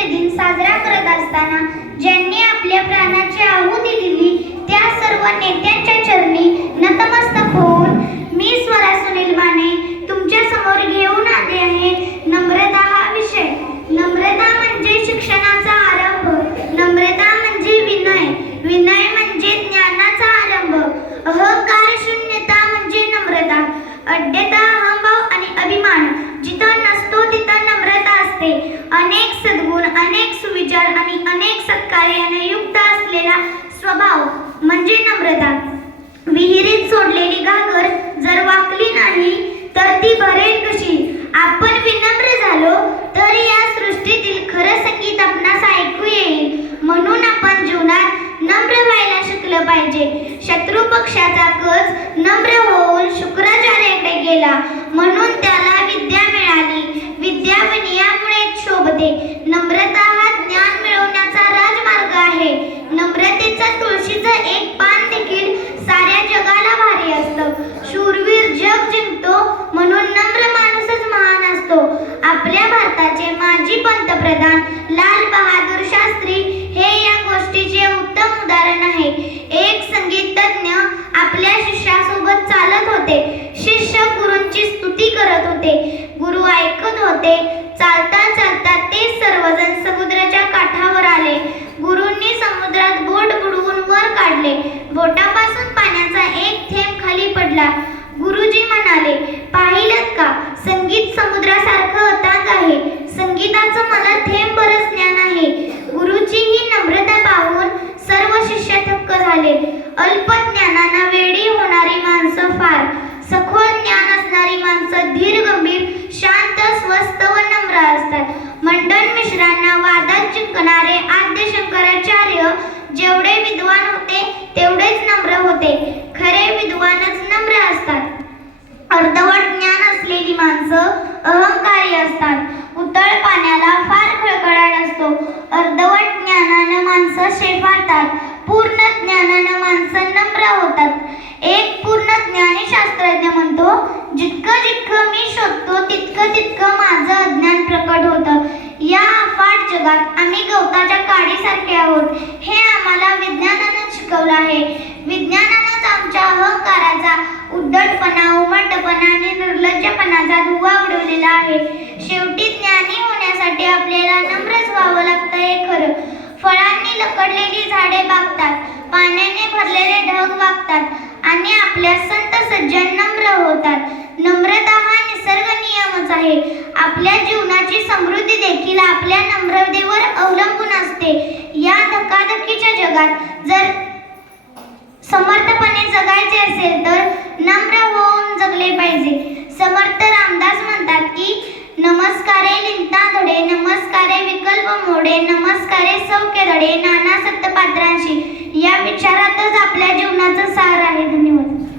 स्वातंत्र्य दिन साजरा करत असताना ज्यांनी आपल्या प्राणाची आहुती दिली त्या सर्व नेत्यांच्या चरणी नतमस्तक होऊन मी स्वरा सुनील माने तुमच्यासमोर घेऊन आले आहे. नम्रता हा विषय. नम्रता म्हणजे शिक्षणाचा आरंभ. नम्रता म्हणजे विनय. विनय म्हणजे ज्ञानाचा आरंभ. अहंकार शून्यता म्हणजे नम्रता. अड्यता अहंभाव आणि अभिमान जिथं नसतो तिथं असते. अनेक सद्गुण अनेक सुविचार आणि अनेक सत्कार्याने युक्त असलेला स्वभाव म्हणजे नम्रता. विहिरीत सोडलेली घागर जर वाकली नाही तर ती भरेल कशी? आपण विनम्र झालो तर या सृष्टीतील खरं संगीत आपणास ऐकू येईल. म्हणून आपण जीवनात नम्र व्हायला शिकलं पाहिजे. शत्रू पक्षाचा कच नम्र होऊन शुक्राचार्याकडे गेला. म्हणून त्याला भारताचे माजी पंतप्रधान निर्लज्जपणाचा धुवा उडवलेला आहे. शेवटी ज्ञानी होण्यासाठी आपल्याला नम्रच व्हावं लागतं हे खरं. फळांनी लकडलेली झाडे बागतात पाण्याने भरलेले ढग वागतात आणि आपल्या संत सज्जन नम्र होतात. नम्रता हा निसर्ग नियमच आहे. आपल्या जीवनाची समृद्धी देखील आपल्या नम्रतेवर अवलंबून असते. या धकाधकीच्या जगात जर समर्थपणे जगायचे असेल तर नम्र होऊन जगले पाहिजे. मोडे नमस्कारे सौख्य धडे नाना सत्य पात्रांशी या विचारातच आपल्या जीवनाचं सार आहे. धन्यवाद.